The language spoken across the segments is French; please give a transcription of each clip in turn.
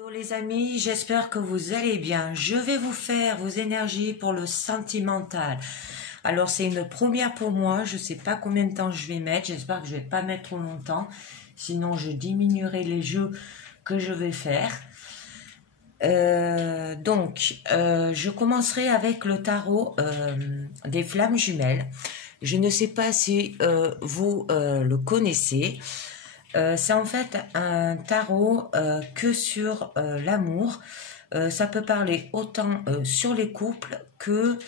Hello les amis, j'espère que vous allez bien. Je vais vous faire vos énergies pour le sentimental. Alors c'est une première pour moi, je sais pas combien de temps je vais mettre, j'espère que je vais pas mettre trop longtemps. Sinon je diminuerai les jeux que je vais faire. Je commencerai avec le tarot des flammes jumelles. Je ne sais pas si vous le connaissez. C'est en fait un tarot que sur l'amour. Ça peut parler autant sur les couples que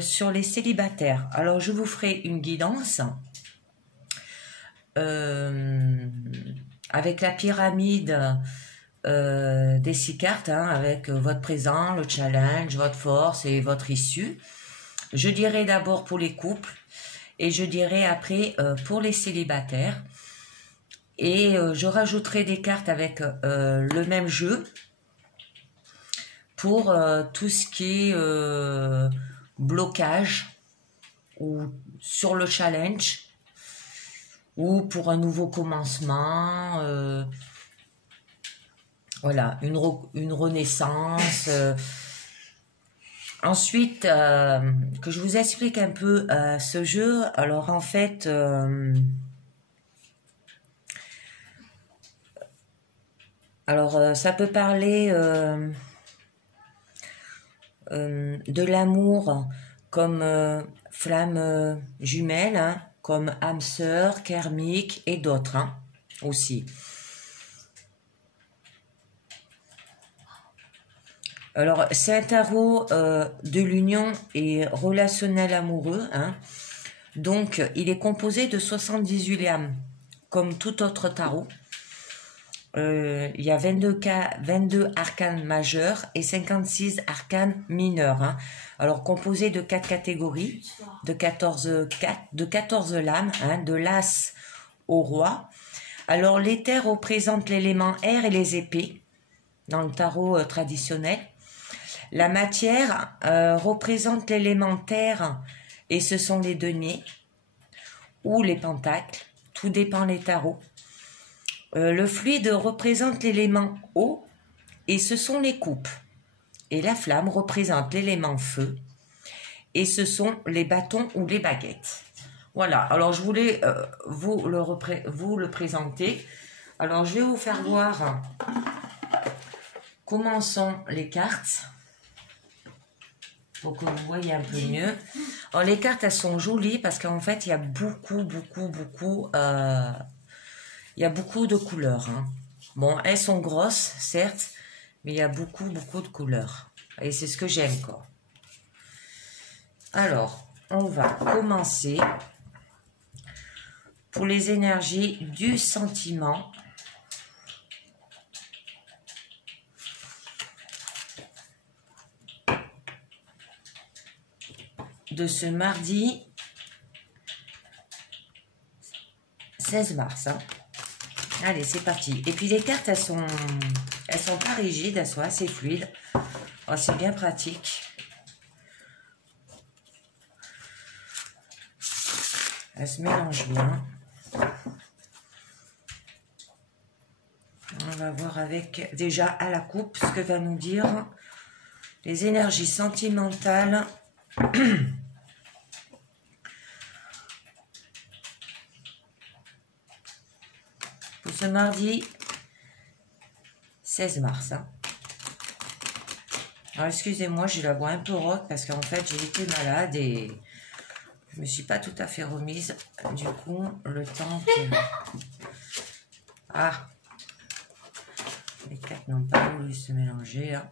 sur les célibataires. Alors je vous ferai une guidance avec la pyramide des 6 cartes, hein, avec votre présent, le challenge, votre force et votre issue. Je dirai d'abord pour les couples et je dirai après pour les célibataires. Et je rajouterai des cartes avec le même jeu pour tout ce qui est blocage ou sur le challenge ou pour un nouveau commencement. Voilà, une renaissance. Ensuite, que je vous explique un peu ce jeu. Alors en fait... ça peut parler de l'amour comme flamme jumelle, hein, comme âme sœur, karmique et d'autres hein, aussi. Alors, c'est un tarot de l'union et relationnel amoureux. Hein. Donc, il est composé de 78 lames, comme tout autre tarot. Il y a 22 arcanes majeurs et 56 arcanes mineurs. Hein. Alors, composé de 4 catégories, de 14 lames, hein, de l'as au roi. Alors, l'éther représente l'élément air et les épées, dans le tarot traditionnel. La matière représente l'élément terre, et ce sont les deniers, ou les pentacles, tout dépend des tarots. Le fluide représente l'élément eau et ce sont les coupes. Et la flamme représente l'élément feu et ce sont les bâtons ou les baguettes. Voilà, alors je voulais vous le présenter. Alors je vais vous faire voir comment sont les cartes pour que vous voyez un peu mieux. Alors les cartes elles sont jolies parce qu'en fait il y a beaucoup il y a beaucoup de couleurs. Hein. Bon, elles sont grosses, certes, mais il y a beaucoup de couleurs. Et c'est ce que j'aime, quoi. Alors, on va commencer pour les énergies du sentiment. De ce mardi 16 mars. Hein. Allez, c'est parti. Et puis les cartes, elles sont pas rigides, elles sont assez fluides. Oh, c'est bien pratique. Elles se mélangent bien. On va voir avec, déjà à la coupe, ce que va nous dire les énergies sentimentales. Pour ce mardi 16 mars. Hein. Alors excusez-moi, j'ai la voix un peu rauque parce qu'en fait j'ai été malade et je me suis pas tout à fait remise. Du coup, le temps que... Ah, les cartes n'ont pas voulu se mélanger. Hein.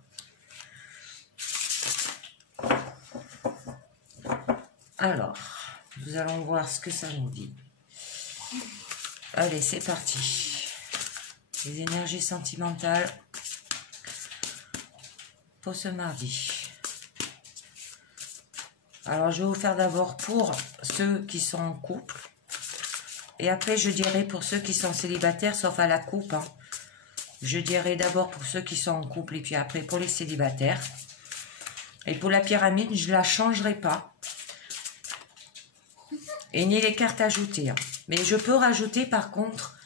Alors, nous allons voir ce que ça nous dit. Allez, c'est parti. Les énergies sentimentales pour ce mardi. Alors, je vais vous faire d'abord pour ceux qui sont en couple. Et après, je dirai pour ceux qui sont célibataires, sauf à la coupe. Hein. Je dirai d'abord pour ceux qui sont en couple et puis après pour les célibataires. Et pour la pyramide, je ne la changerai pas. Et ni les cartes ajoutées. Hein. Mais je peux rajouter par contre,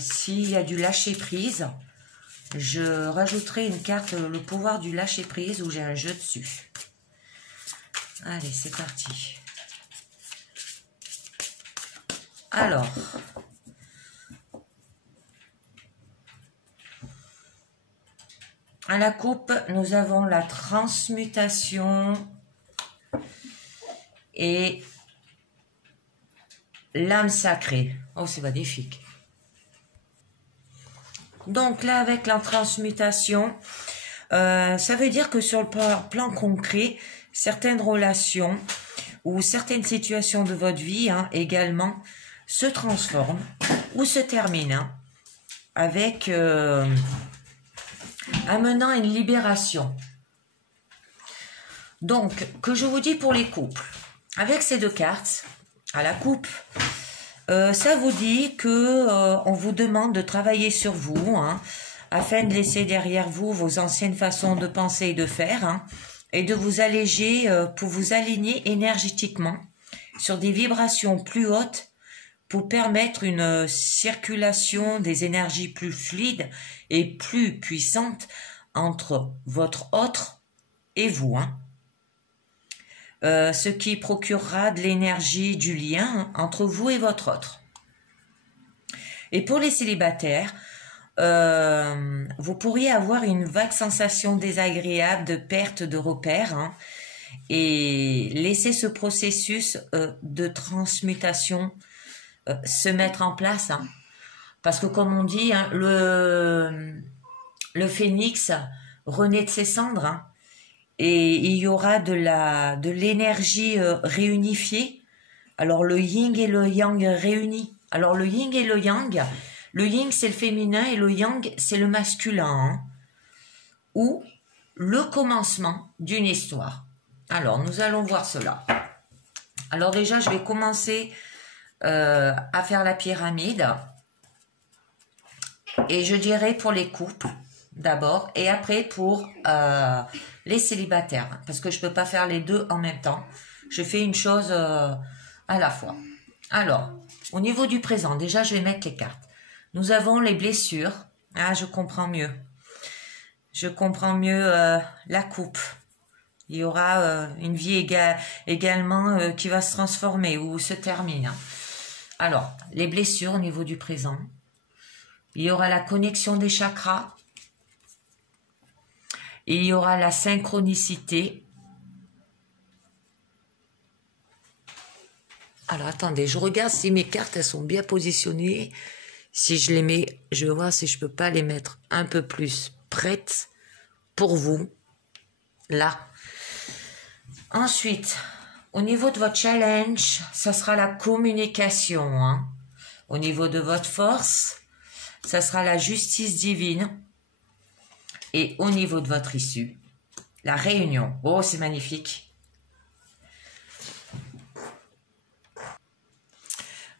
s'il y a du lâcher prise, je rajouterai une carte, le pouvoir du lâcher-prise, où j'ai un jeu dessus. Allez, c'est parti. Alors, à la coupe, nous avons la transmutation et l'âme sacrée. Oh, c'est magnifique. Donc là, avec la transmutation, ça veut dire que sur le plan concret, certaines relations ou certaines situations de votre vie également se transforment ou se terminent avec amenant une libération. Donc, que je vous dis pour les couples, avec ces deux cartes, à la coupe, ça vous dit que on vous demande de travailler sur vous, afin de laisser derrière vous vos anciennes façons de penser et de faire, et de vous alléger pour vous aligner énergétiquement sur des vibrations plus hautes pour permettre une circulation des énergies plus fluide et plus puissante entre votre autre et vous. Ce qui procurera de l'énergie du lien entre vous et votre autre. Et pour les célibataires, vous pourriez avoir une vague sensation désagréable de perte de repères et laisser ce processus de transmutation se mettre en place. Parce que comme on dit, le phénix renaît de ses cendres. Et il y aura de l'énergie réunifiée. Alors le yin et le yang réunis. Alors le yin et le yin c'est le féminin et le yang c'est le masculin. Ou le commencement d'une histoire. Alors nous allons voir cela. Alors déjà je vais commencer à faire la pyramide. Et je dirais pour les couples d'abord et après pour les célibataires, parce que je peux pas faire les deux en même temps. Je fais une chose à la fois. Alors, au niveau du présent, déjà je vais mettre les cartes. Nous avons les blessures. Ah, je comprends mieux. Je comprends mieux la coupe. Il y aura une vie également qui va se transformer ou se termine. Alors, les blessures au niveau du présent. Il y aura la connexion des chakras. Il y aura la synchronicité. Alors, attendez, je regarde si mes cartes, elles sont bien positionnées. Si je les mets, je vais voir si je peux pas les mettre un peu plus prêtes pour vous. Là. Ensuite, au niveau de votre challenge, ça sera la communication. Au niveau de votre force, ça sera la justice divine. Et au niveau de votre issue, la réunion. Oh, c'est magnifique.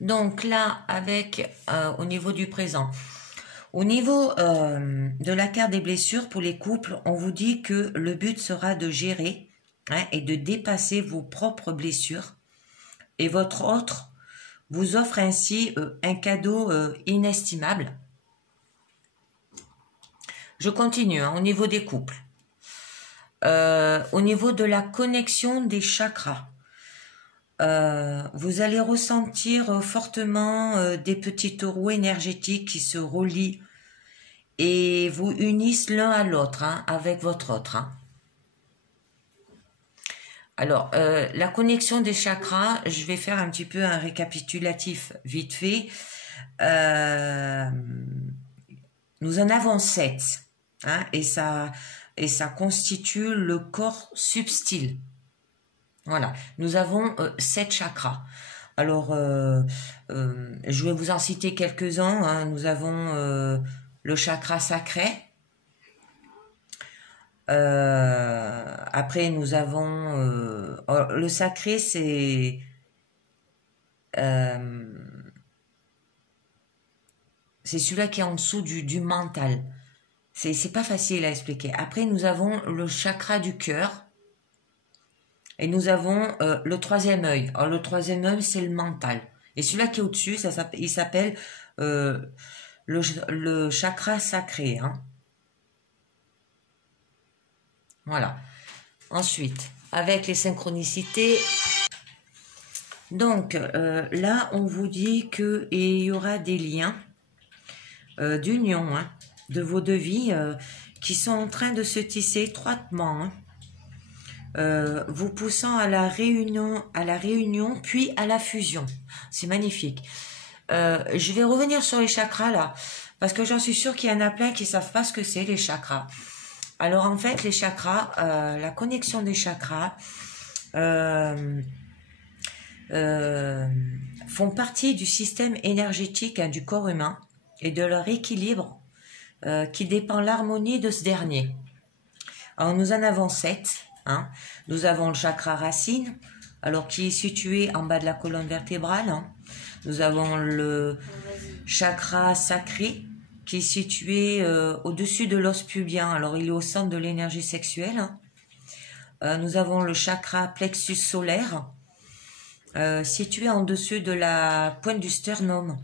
Donc là, avec au niveau du présent. Au niveau de la carte des blessures pour les couples, on vous dit que le but sera de gérer et de dépasser vos propres blessures. Et votre autre vous offre ainsi un cadeau inestimable. Je continue au niveau des couples. Au niveau de la connexion des chakras, vous allez ressentir fortement des petites roues énergétiques qui se relient et vous unissent l'un à l'autre avec votre autre. Alors, la connexion des chakras, je vais faire un petit peu un récapitulatif vite fait. Nous en avons 7. Et ça constitue le corps subtil. Voilà, nous avons 7 chakras. Alors, je vais vous en citer quelques-uns. Nous avons le chakra sacré. Après, nous avons... le sacré, c'est... c'est celui-là qui est en dessous du mental. C'est pas facile à expliquer. Après, nous avons le chakra du cœur. Et nous avons le troisième œil. Alors, le troisième œil, c'est le mental. Et celui-là qui est au-dessus, il s'appelle le chakra sacré. Voilà. Ensuite, avec les synchronicités, donc là, on vous dit qu'il y aura des liens d'union hein, de vos deux vies qui sont en train de se tisser étroitement, hein, vous poussant à la réunion, puis à la fusion. C'est magnifique. Je vais revenir sur les chakras là, parce que j'en suis sûre qu'il y en a plein qui ne savent pas ce que c'est les chakras. Alors en fait, les chakras, la connexion des chakras font partie du système énergétique hein, du corps humain et de leur équilibre qui dépend l'harmonie de ce dernier. Alors nous en avons 7. Hein. Nous avons le chakra racine, alors qui est situé en bas de la colonne vertébrale. Hein. Nous avons le chakra sacré, qui est situé au-dessus de l'os pubien. Alors, il est au centre de l'énergie sexuelle. Nous avons le chakra plexus solaire, situé en dessus de la pointe du sternum.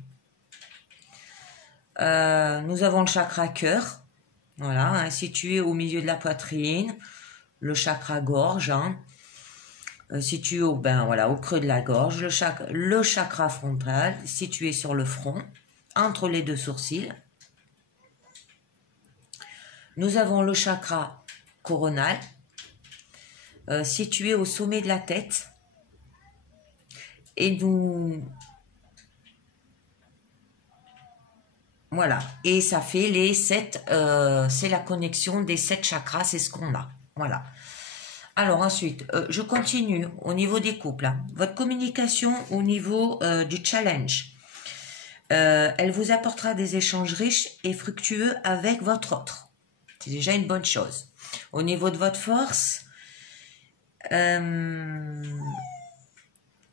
Nous avons le chakra cœur, voilà, hein, situé au milieu de la poitrine. Le chakra gorge, hein, situé au creux de la gorge. Le chakra frontal, situé sur le front, entre les deux sourcils. Nous avons le chakra coronal, situé au sommet de la tête. Et voilà. Et ça fait les 7, c'est la connexion des 7 chakras, c'est ce qu'on a. Voilà. Alors ensuite, je continue au niveau des couples. Hein. Votre communication au niveau du challenge. Elle vous apportera des échanges riches et fructueux avec votre autre. C'est déjà une bonne chose. Au niveau de votre force, elle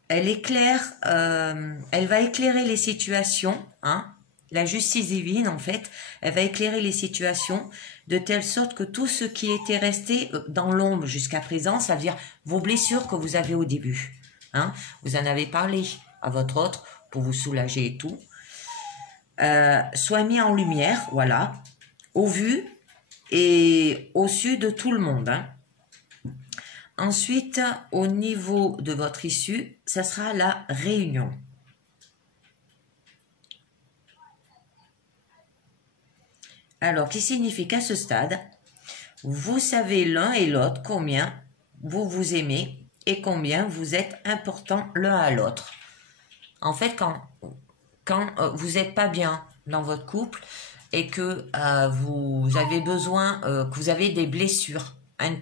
éclaire, elle va éclairer les situations, hein, la justice divine en fait, elle va éclairer les situations de telle sorte que tout ce qui était resté dans l'ombre jusqu'à présent, ça veut dire vos blessures que vous avez au début, hein, vous en avez parlé à votre autre pour vous soulager et tout, soit mis en lumière, voilà, au vu et au su de tout le monde. Hein. Ensuite, au niveau de votre issue, ça sera la réunion. Alors, qui signifie qu'à ce stade, vous savez l'un et l'autre combien vous vous aimez et combien vous êtes importants l'un à l'autre. En fait, quand vous n'êtes pas bien dans votre couple et que vous avez besoin, que vous avez des blessures, hein,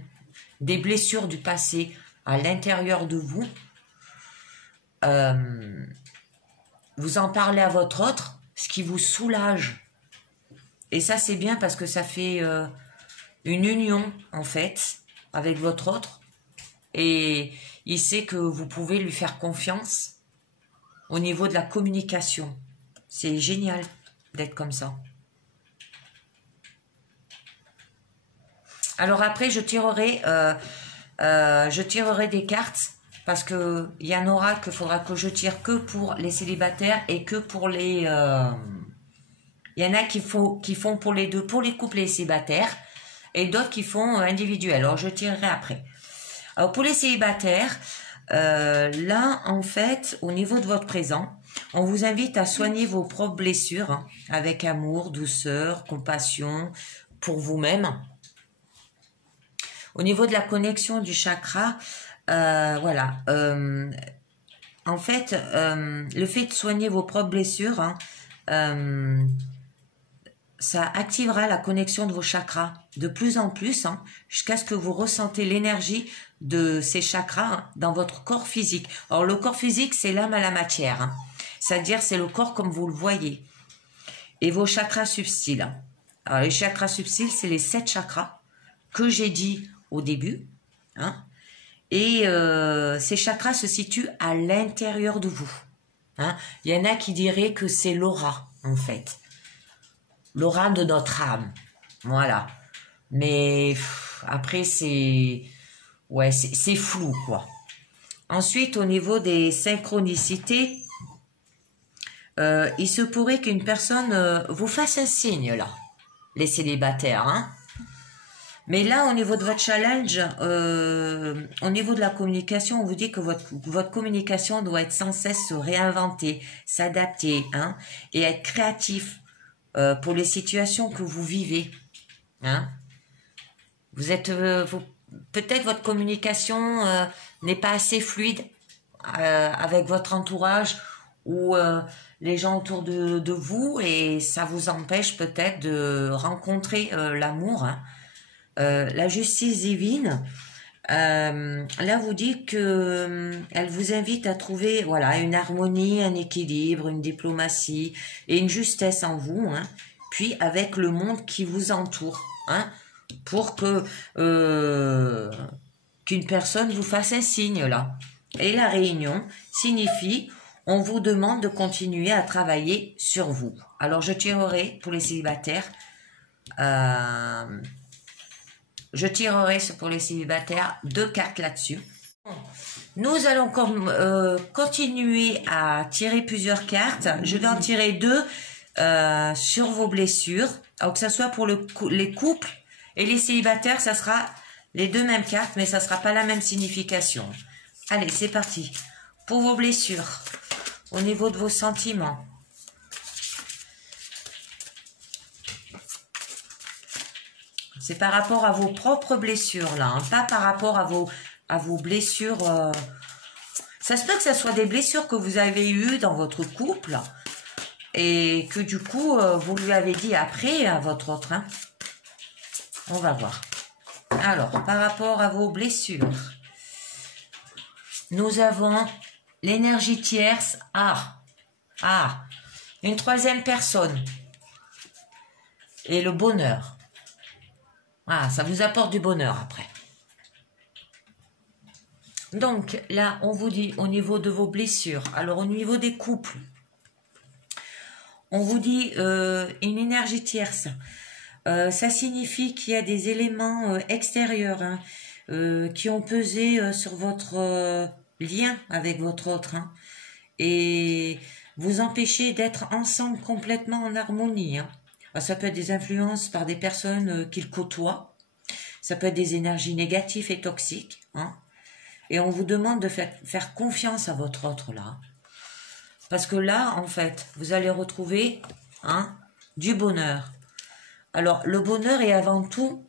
des blessures du passé à l'intérieur de vous, vous en parlez à votre autre, ce qui vous soulage. Et ça, c'est bien parce que ça fait une union, en fait, avec votre autre. Et il sait que vous pouvez lui faire confiance au niveau de la communication. C'est génial d'être comme ça. Alors après, je tirerai des cartes parce que il y en aura qu'il faudra que je tire que pour les célibataires et que pour les... il y en a qui font pour les deux, pour les couples et les célibataires, et d'autres qui font individuel. Alors, je tirerai après. Alors, pour les célibataires, là, en fait, au niveau de votre présent, on vous invite à soigner vos propres blessures hein, avec amour, douceur, compassion pour vous-même. Au niveau de la connexion du chakra, voilà. En fait, le fait de soigner vos propres blessures, hein, ça activera la connexion de vos chakras de plus en plus, hein, jusqu'à ce que vous ressentez l'énergie de ces chakras hein, dans votre corps physique. Alors, le corps physique, c'est l'âme à la matière. Hein. C'est-à-dire, c'est le corps comme vous le voyez. Et vos chakras subtils. Hein. Alors, les chakras subtils, c'est les 7 chakras que j'ai dit au début. Hein. Et ces chakras se situent à l'intérieur de vous. Hein. Il y en a qui diraient que c'est l'aura, en fait. L'aura de notre âme. Voilà. Mais après, c'est flou, quoi. Ensuite, au niveau des synchronicités, il se pourrait qu'une personne vous fasse un signe, là. Les célibataires, hein. Mais là, au niveau de votre challenge, au niveau de la communication, on vous dit que votre communication doit être sans cesse se réinventer, s'adapter, hein, et être créatif pour les situations que vous vivez. Hein. Vous êtes, peut-être votre communication n'est pas assez fluide avec votre entourage ou les gens autour de vous, et ça vous empêche peut-être de rencontrer l'amour. Hein. La justice divine, là vous dit que elle vous invite à trouver voilà une harmonie, un équilibre, une diplomatie et une justesse en vous, hein, puis avec le monde qui vous entoure, hein, pour que qu'une personne vous fasse un signe là. Et la réunion signifie on vous demande de continuer à travailler sur vous. Alors je tirerai pour les célibataires. Je tirerai pour les célibataires 2 cartes là-dessus. Nous allons continuer à tirer plusieurs cartes. Je vais en tirer 2 sur vos blessures. Alors que ce soit pour les couples et les célibataires, ça sera les 2 mêmes cartes, mais ça ne sera pas la même signification. Allez, c'est parti. Pour vos blessures, au niveau de vos sentiments. C'est par rapport à vos propres blessures, là, hein, pas par rapport à vos blessures. Ça se peut que ce soit des blessures que vous avez eues dans votre couple et que du coup, vous lui avez dit après à votre autre. Hein. On va voir. Alors, par rapport à vos blessures, nous avons l'énergie tierce. Une 3e personne. Et le bonheur. Ça vous apporte du bonheur après. Donc, là, on vous dit au niveau de vos blessures. Alors, au niveau des couples, on vous dit une énergie tierce. Ça signifie qu'il y a des éléments extérieurs hein, qui ont pesé sur votre lien avec votre autre. Hein, et vous empêcher d'être ensemble complètement en harmonie. Hein. Ça peut être des influences par des personnes qu'il côtoie. Ça peut être des énergies négatives et toxiques. Hein. Et on vous demande de faire confiance à votre autre là. Parce que là, en fait, vous allez retrouver hein, du bonheur. Alors, le bonheur est avant tout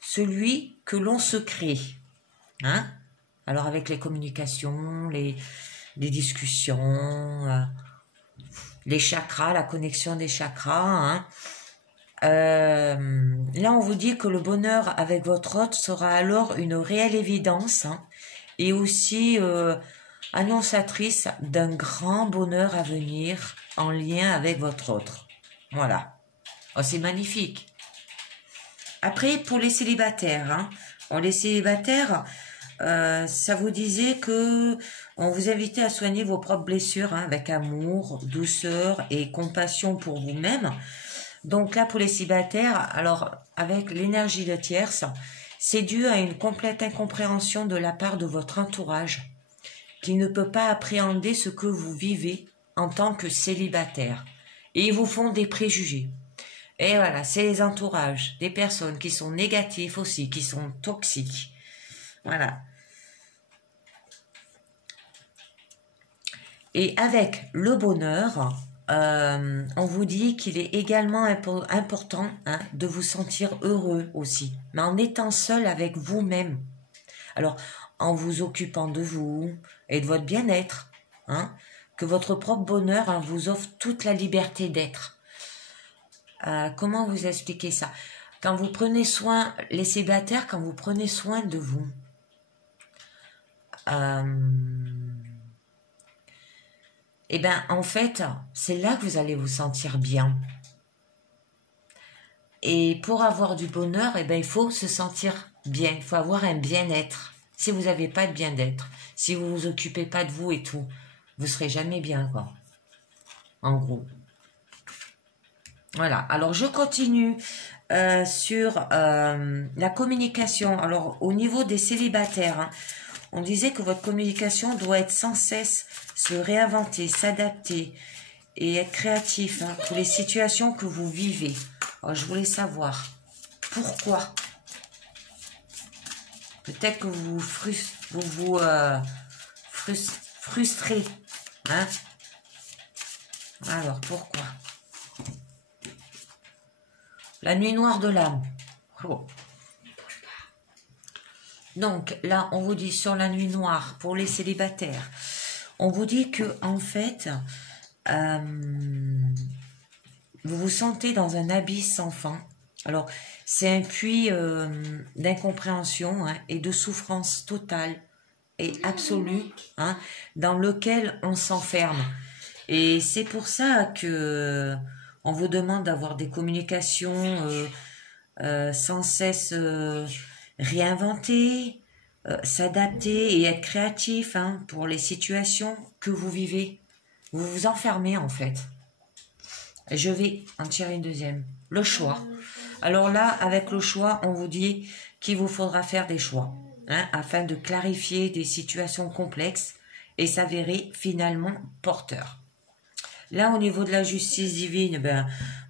celui que l'on se crée. Hein. Alors, avec les communications, les discussions... les chakras, la connexion des chakras. Hein. Là, on vous dit que le bonheur avec votre hôte sera alors une réelle évidence hein, et aussi annonçatrice d'un grand bonheur à venir en lien avec votre autre. Voilà. Oh, c'est magnifique. Après, pour les célibataires, hein, les célibataires, ça vous disait que on vous invitait à soigner vos propres blessures hein, avec amour, douceur et compassion pour vous-même. Donc là, pour les célibataires, alors avec l'énergie de tierce, c'est dû à une complète incompréhension de la part de votre entourage qui ne peut pas appréhender ce que vous vivez en tant que célibataire. Et ils vous font des préjugés. Et voilà, c'est les entourages, des personnes qui sont négatives aussi, qui sont toxiques. Voilà. Et avec le bonheur, on vous dit qu'il est également important hein, de vous sentir heureux aussi, mais en étant seul avec vous-même. Alors, en vous occupant de vous et de votre bien-être, hein, que votre propre bonheur hein, vous offre toute la liberté d'être. Comment vous expliquer ça? Quand vous prenez soin, les célibataires, quand vous prenez soin de vous, et ben en fait, c'est là que vous allez vous sentir bien. Et pour avoir du bonheur, et ben il faut se sentir bien, il faut avoir un bien-être. Si vous n'avez pas de bien-être, si vous vous occupez pas de vous et tout, vous serez jamais bien quoi. En gros. Voilà, alors je continue sur la communication. Alors au niveau des célibataires, hein, on disait que votre communication doit être sans cesse se réinventer, s'adapter et être créatif hein, pour les situations que vous vivez. Alors je voulais savoir pourquoi Peut-être que vous frustrez. Hein? Alors, pourquoi? La nuit noire de l'âme. Oh. Donc, là, on vous dit sur la nuit noire, pour les célibataires, on vous dit que, en fait, vous vous sentez dans un abysse sans fin. Alors, c'est un puits d'incompréhension, hein, et de souffrance totale et absolue, hein, dans lequel on s'enferme. Et c'est pour ça que on vous demande d'avoir des communications sans cesse réinventer, s'adapter et être créatif, hein, pour les situations que vous vivez. Vous vous enfermez en fait. Je vais en tirer une deuxième. Le choix. Alors là, avec le choix, on vous dit qu'il vous faudra faire des choix, hein, afin de clarifier des situations complexes et s'avérer finalement porteur. Là, au niveau de la justice divine,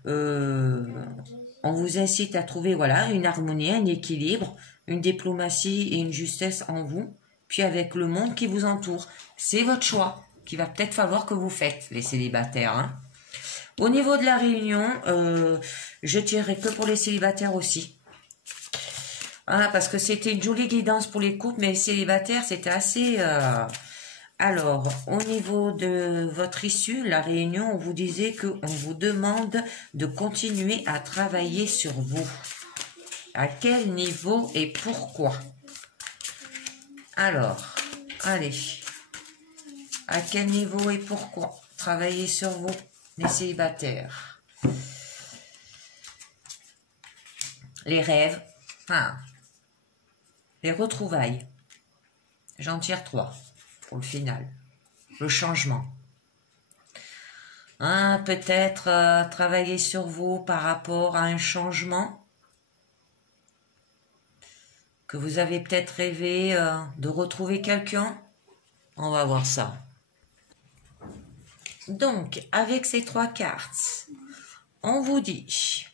on vous incite à trouver, voilà, une harmonie, un équilibre, une diplomatie et une justesse en vous, puis avec le monde qui vous entoure. C'est votre choix qu'il va peut-être falloir que vous faites, les célibataires, hein. Au niveau de la réunion, je tirerai que pour les célibataires aussi. Hein, parce que c'était une jolie guidance pour les couples, mais les célibataires, c'était assez... Alors, au niveau de votre issue, la réunion, on vous disait qu'on vous demande de continuer à travailler sur vous. À quel niveau et pourquoi? Alors, allez. À quel niveau et pourquoi? Travailler sur vous, les célibataires. Les rêves. Ah. Les retrouvailles. J'en tire 3. Pour le final, le changement. Hein, peut-être travailler sur vous par rapport à un changement que vous avez peut-être rêvé de retrouver quelqu'un. On va voir ça. Donc, avec ces 3 cartes, on vous dit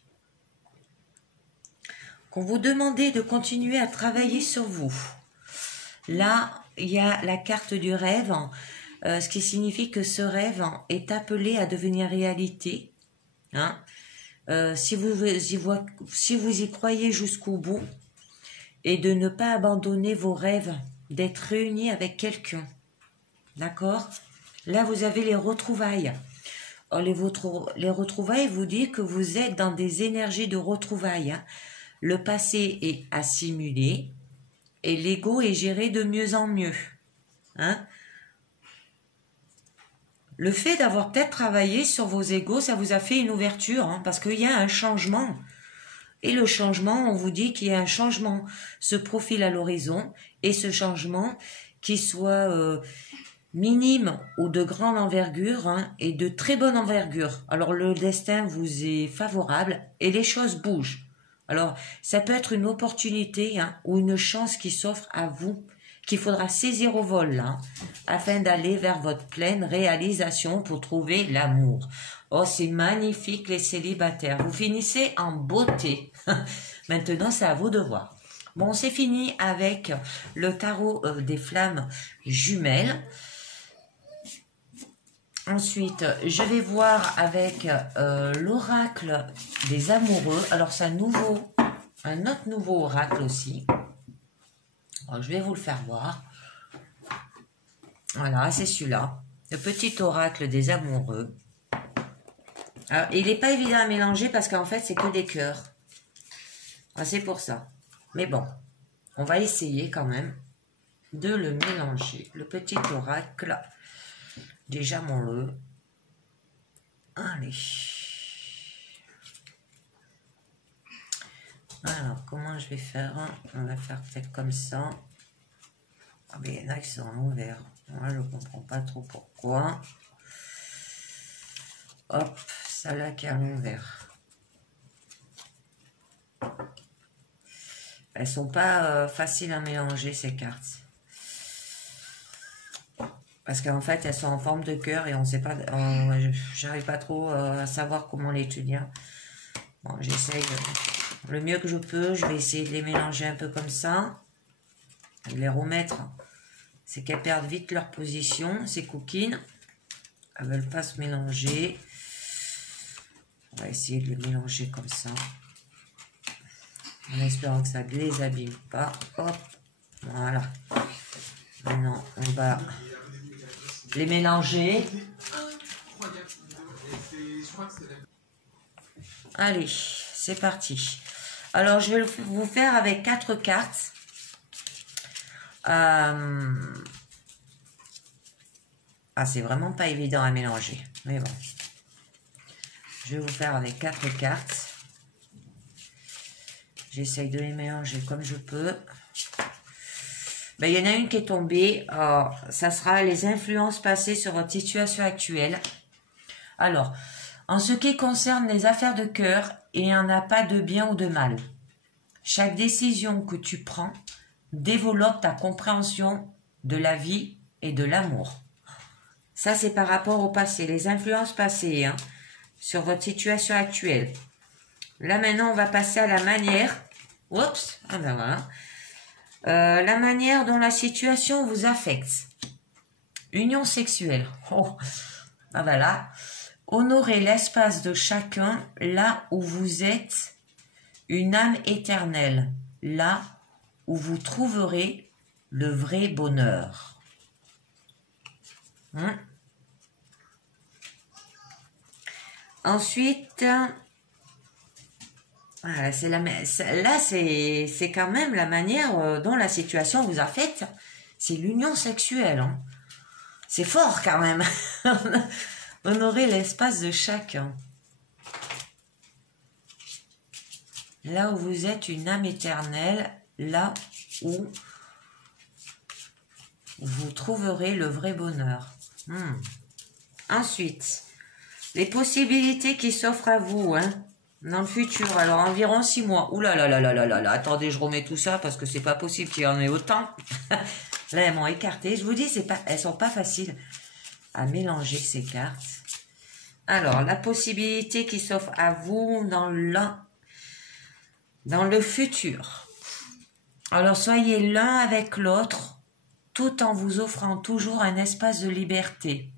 qu'on vous demandait de continuer à travailler sur vous. Là, il y a la carte du rêve, ce qui signifie que ce rêve est appelé à devenir réalité. Hein. Si vous y croyez jusqu'au bout, et de ne pas abandonner vos rêves, d'être réunis avec quelqu'un. D'accord? Là, vous avez les retrouvailles. Alors, les retrouvailles vous disent que vous êtes dans des énergies de retrouvailles. Hein. Le passé est assimilé. Et l'ego est géré de mieux en mieux. Hein? Le fait d'avoir peut-être travaillé sur vos égos, ça vous a fait une ouverture, hein, parce qu'il y a un changement. Et le changement, on vous dit qu'il y a un changement se profile à l'horizon, et ce changement, qu'il soit minime ou de grande envergure, hein, et de très bonne envergure. Alors le destin vous est favorable et les choses bougent. Alors, ça peut être une opportunité, hein, ou une chance qui s'offre à vous, qu'il faudra saisir au vol, là, afin d'aller vers votre pleine réalisation pour trouver l'amour. Oh, c'est magnifique, les célibataires. Vous finissez en beauté. Maintenant, c'est à vous de voir. Bon, c'est fini avec le tarot des flammes jumelles. Ensuite, je vais voir avec l'oracle des amoureux. Alors, c'est un autre nouveau oracle aussi. Alors, je vais vous le faire voir. Voilà, c'est celui-là. Le petit oracle des amoureux. Alors, il n'est pas évident à mélanger parce qu'en fait, c'est que des cœurs. Ah, c'est pour ça. Mais bon, on va essayer quand même de le mélanger. Le petit oracle des amoureux. Allez. Alors, comment je vais faire? On va faire peut-être comme ça. Ah, mais il y en a qui sont ouverts. Moi, je ne comprends pas trop pourquoi. Hop, celle-là qui est à l'envers. Elles sont pas faciles à mélanger, ces cartes. Parce qu'en fait, elles sont en forme de cœur et on sait pas, j'arrive pas trop à savoir comment l'étudier. Bon, j'essaye le mieux que je peux. Je vais essayer de les mélanger un peu comme ça. les remettre, c'est qu'elles perdent vite leur position, ces coquines. Elles ne veulent pas se mélanger. On va essayer de les mélanger comme ça. En espérant que ça ne les abîme pas. Hop, voilà. Maintenant, on va les mélanger. Allez, c'est parti. Alors, je vais vous faire avec 4 cartes. Ah, c'est vraiment pas évident à mélanger. Mais bon. Je vais vous faire avec 4 cartes. J'essaye de les mélanger comme je peux. Ben, il y en a une qui est tombée. Alors, ça sera les influences passées sur votre situation actuelle. Alors, en ce qui concerne les affaires de cœur, il n'y en a pas de bien ou de mal. Chaque décision que tu prends développe ta compréhension de la vie et de l'amour. Ça, c'est par rapport au passé, les influences passées, hein, sur votre situation actuelle. Là, maintenant, on va passer à la manière. Oups, ah ben voilà. La manière dont la situation vous affecte. Union sexuelle. Oh, ah ben là. Honorez l'espace de chacun là où vous êtes une âme éternelle, là où vous trouverez le vrai bonheur. Ensuite, voilà, là, c'est quand même la manière dont la situation vous affecte. C'est l'union sexuelle. Hein. C'est fort quand même. Honorer l'espace de chacun. Là où vous êtes une âme éternelle, là où vous trouverez le vrai bonheur. Ensuite, les possibilités qui s'offrent à vous, hein, dans le futur. Alors, environ 6 mois. Ouh là là là là là là là. Attendez, je remets tout ça parce que c'est pas possible qu'il y en ait autant. Là, elles m'ont écarté. Je vous dis, elles sont pas faciles à mélanger ces cartes. Alors, la possibilité qui s'offre à vous dans le futur. Alors, soyez l'un avec l'autre, tout en vous offrant toujours un espace de liberté.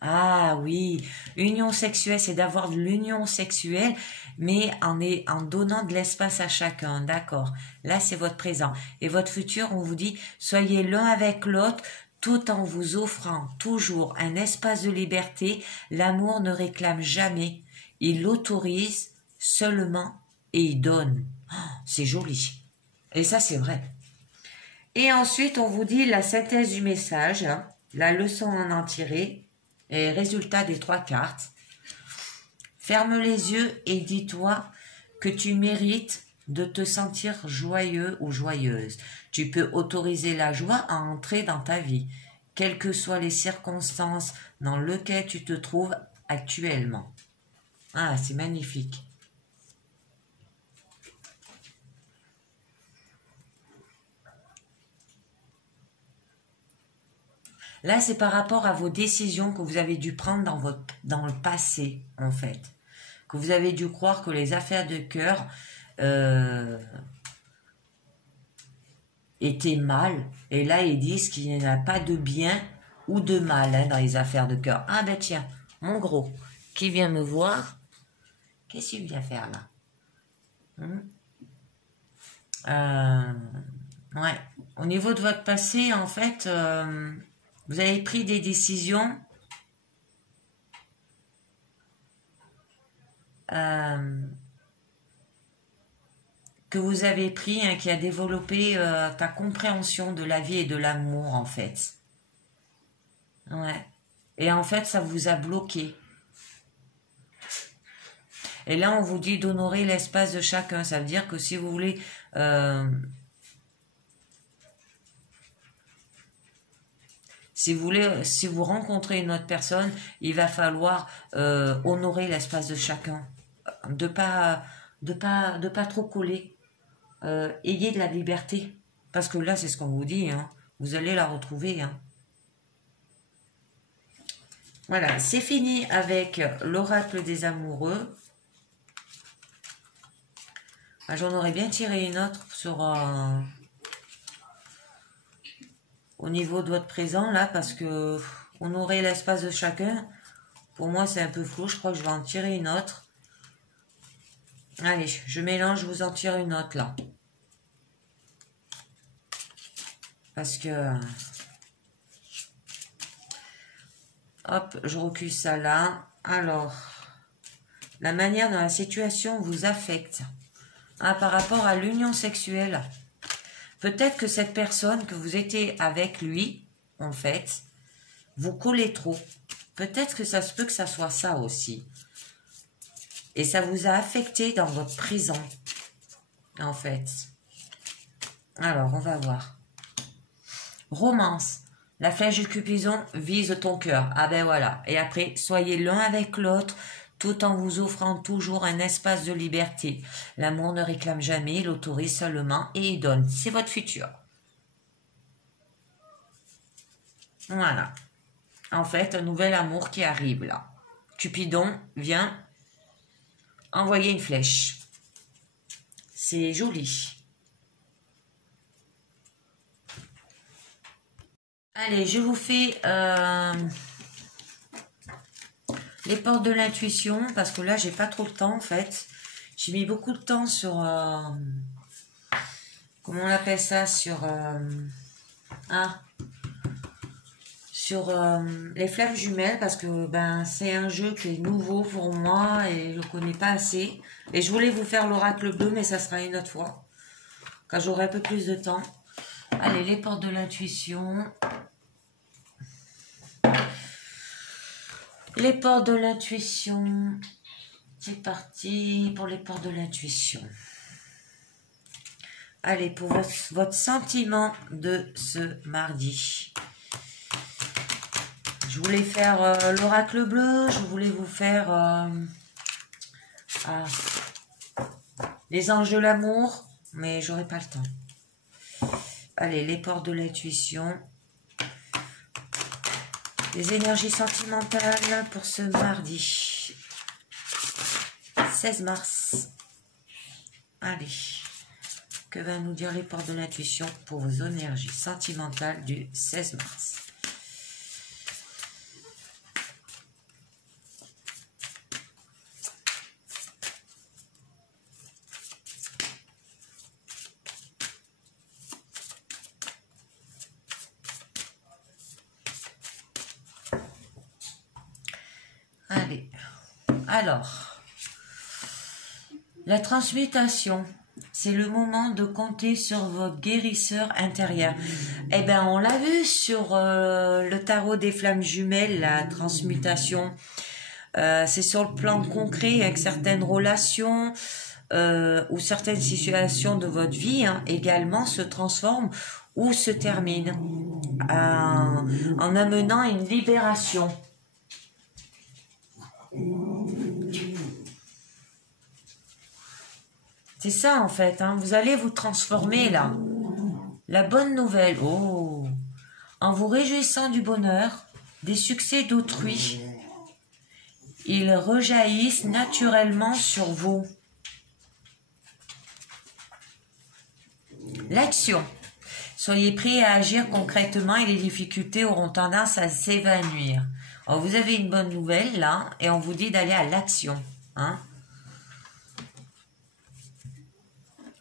Ah oui, union sexuelle, c'est d'avoir de l'union sexuelle, mais en donnant de l'espace à chacun, d'accord. Là, c'est votre présent. Et votre futur, on vous dit, soyez l'un avec l'autre, tout en vous offrant toujours un espace de liberté. L'amour ne réclame jamais, il l'autorise seulement et il donne. Oh, c'est joli. Et ça, c'est vrai. Et ensuite, on vous dit la synthèse du message, hein, la leçon à en tirer, et résultat des 3 cartes. Ferme les yeux et dis-toi que tu mérites de te sentir joyeux ou joyeuse. Tu peux autoriser la joie à entrer dans ta vie, quelles que soient les circonstances dans lesquelles tu te trouves actuellement. Ah, c'est magnifique. Là, c'est par rapport à vos décisions que vous avez dû prendre dans le passé, en fait. Que vous avez dû croire que les affaires de cœur étaient mal. Et là, ils disent qu'il n'y en a pas de bien ou de mal hein, dans les affaires de cœur. Ah ben tiens, mon gros, qui vient me voir. Qu'est-ce qu'il vient faire là Ouais. Au niveau de votre passé, en fait... vous avez pris des décisions que vous avez pris, hein, qui a développé ta compréhension de la vie et de l'amour, en fait. Ouais. Et en fait, ça vous a bloqué. Et là, on vous dit d'honorer l'espace de chacun. Ça veut dire que si vous voulez... si vous rencontrez une autre personne, il va falloir honorer l'espace de chacun, de pas trop coller. Ayez de la liberté, parce que là c'est ce qu'on vous dit, hein. Vous allez la retrouver. Hein. Voilà, c'est fini avec l'oracle des amoureux. J'en aurais bien tiré une autre sur au niveau de votre présent, là, parce que on aurait l'espace de chacun. Pour moi, c'est un peu flou. Je crois que je vais en tirer une autre. Allez, je mélange, je vous en tire une autre, là. Parce que... Hop, je recule ça là. Alors, la manière dont la situation vous affecte par rapport à l'union sexuelle. Peut-être que cette personne, que vous étiez avec lui, en fait, vous collez trop. Peut-être que ça se peut que ça soit ça aussi. Et ça vous a affecté dans votre présent, en fait. Alors, on va voir. Romance. La flèche de Cupidon vise ton cœur. Ah ben voilà. Et après, soyez l'un avec l'autre, tout en vous offrant toujours un espace de liberté. L'amour ne réclame jamais, il autorise seulement et il donne. C'est votre futur. Voilà. En fait, un nouvel amour qui arrive là. Cupidon vient envoyer une flèche. C'est joli. Allez, je vous fais les portes de l'intuition, parce que là, j'ai pas trop le temps, en fait. J'ai mis beaucoup de temps sur... comment on appelle ça? Sur les flammes jumelles, parce que ben c'est un jeu qui est nouveau pour moi et je ne connais pas assez. Et je voulais vous faire l'oracle bleu, mais ça sera une autre fois, quand j'aurai un peu plus de temps. Allez, les portes de l'intuition. Les portes de l'intuition. C'est parti pour les portes de l'intuition. Allez, pour votre sentiment de ce mardi. Je voulais faire l'oracle bleu, je voulais vous faire les anges de l'amour, mais j'aurai pas le temps. Allez, les portes de l'intuition. Les énergies sentimentales pour ce mardi. 16 mars. Allez. Que va nous dire les portes de l'intuition pour vos énergies sentimentales du 16 mars? Allez. Alors, la transmutation. C'est le moment de compter sur votre guérisseur intérieur. Eh bien, on l'a vu sur le tarot des flammes jumelles, la transmutation. C'est sur le plan concret avec certaines relations ou certaines situations de votre vie également se transforment ou se terminent en amenant une libération. C'est ça en fait, vous allez vous transformer là. La bonne nouvelle, en vous réjouissant du bonheur, des succès d'autrui, ils rejaillissent naturellement sur vous. L'action. Soyez prêts à agir concrètement et les difficultés auront tendance à s'évanouir. Alors vous avez une bonne nouvelle là et on vous dit d'aller à l'action.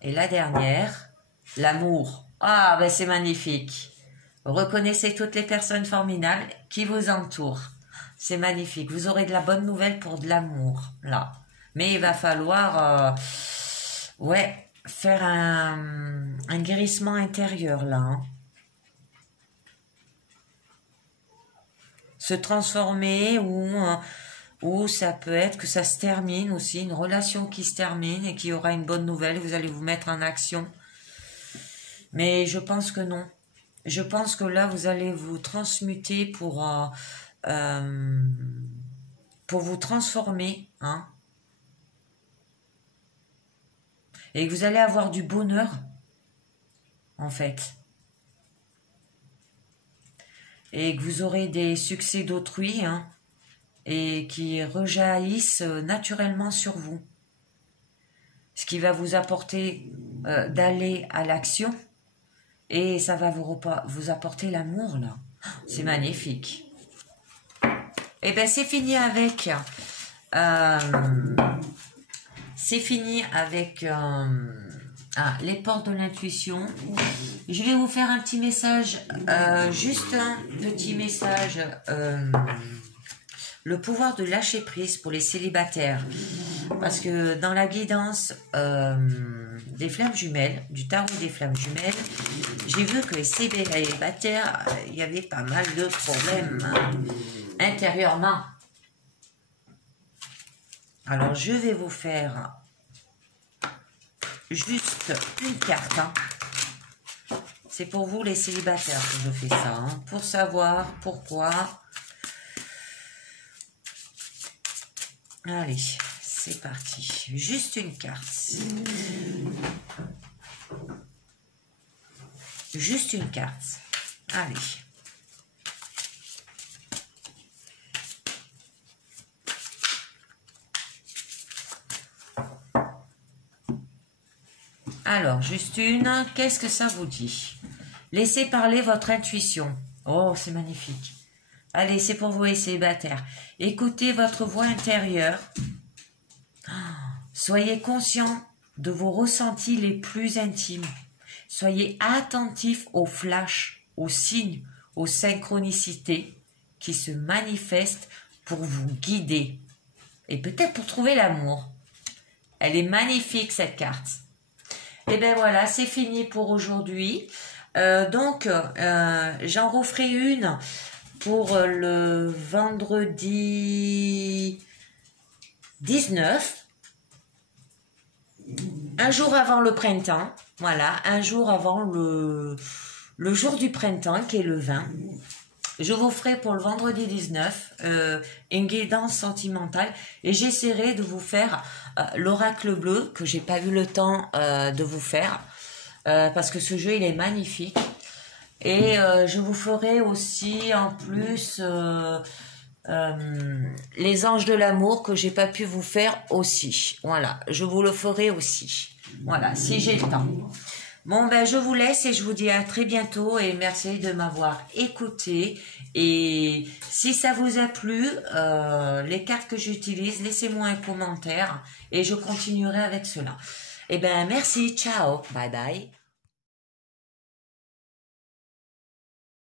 Et la dernière, l'amour. Ah, ben c'est magnifique. Reconnaissez toutes les personnes formidables qui vous entourent. C'est magnifique. Vous aurez de la bonne nouvelle pour de l'amour, là. Mais il va falloir, faire un guérissement intérieur, là. Se transformer ou ça peut être que ça se termine aussi, une relation qui se termine et qui aura une bonne nouvelle, vous allez vous mettre en action. Mais je pense que non. Je pense que là, vous allez vous transmuter pour vous transformer. Et que vous allez avoir du bonheur, en fait. Et que vous aurez des succès d'autrui, et qui rejaillissent naturellement sur vous. Ce qui va vous apporter d'aller à l'action Et ça va vous apporter l'amour, là. C'est magnifique. Et bien, c'est fini avec... c'est fini avec les portes de l'intuition. Je vais vous faire un petit message, juste un petit message, le pouvoir de lâcher prise pour les célibataires. Parce que dans la guidance des flammes jumelles, du tarot des flammes jumelles, j'ai vu que les célibataires, il y avait pas mal de problèmes intérieurement. Alors, je vais vous faire juste une carte. C'est pour vous, les célibataires, que je fais ça. Pour savoir pourquoi. Allez, c'est parti. Juste une carte. Juste une carte. Allez. Alors, juste une, qu'est-ce que ça vous dit? Laissez parler votre intuition. Oh, c'est magnifique. Allez, c'est pour vous les célibataires. Écoutez votre voix intérieure. Soyez conscient de vos ressentis les plus intimes. Soyez attentif aux flashs, aux signes, aux synchronicités qui se manifestent pour vous guider. Et peut-être pour trouver l'amour. Elle est magnifique, cette carte. Et bien voilà, c'est fini pour aujourd'hui. Donc, j'en referai une pour le vendredi 19. Un jour avant le printemps. Voilà, un jour avant le jour du printemps, qui est le 20. Je vous ferai pour le vendredi 19 une guidance sentimentale et j'essaierai de vous faire l'oracle bleu que j'ai pas eu le temps de vous faire parce que ce jeu il est magnifique et je vous ferai aussi en plus les anges de l'amour que j'ai pas pu vous faire aussi. Voilà, je vous le ferai aussi. Voilà, si j'ai le temps. Bon, ben, je vous laisse et je vous dis à très bientôt et merci de m'avoir écouté. Et si ça vous a plu, les cartes que j'utilise, laissez-moi un commentaire et je continuerai avec cela. Eh ben, merci, ciao, bye bye.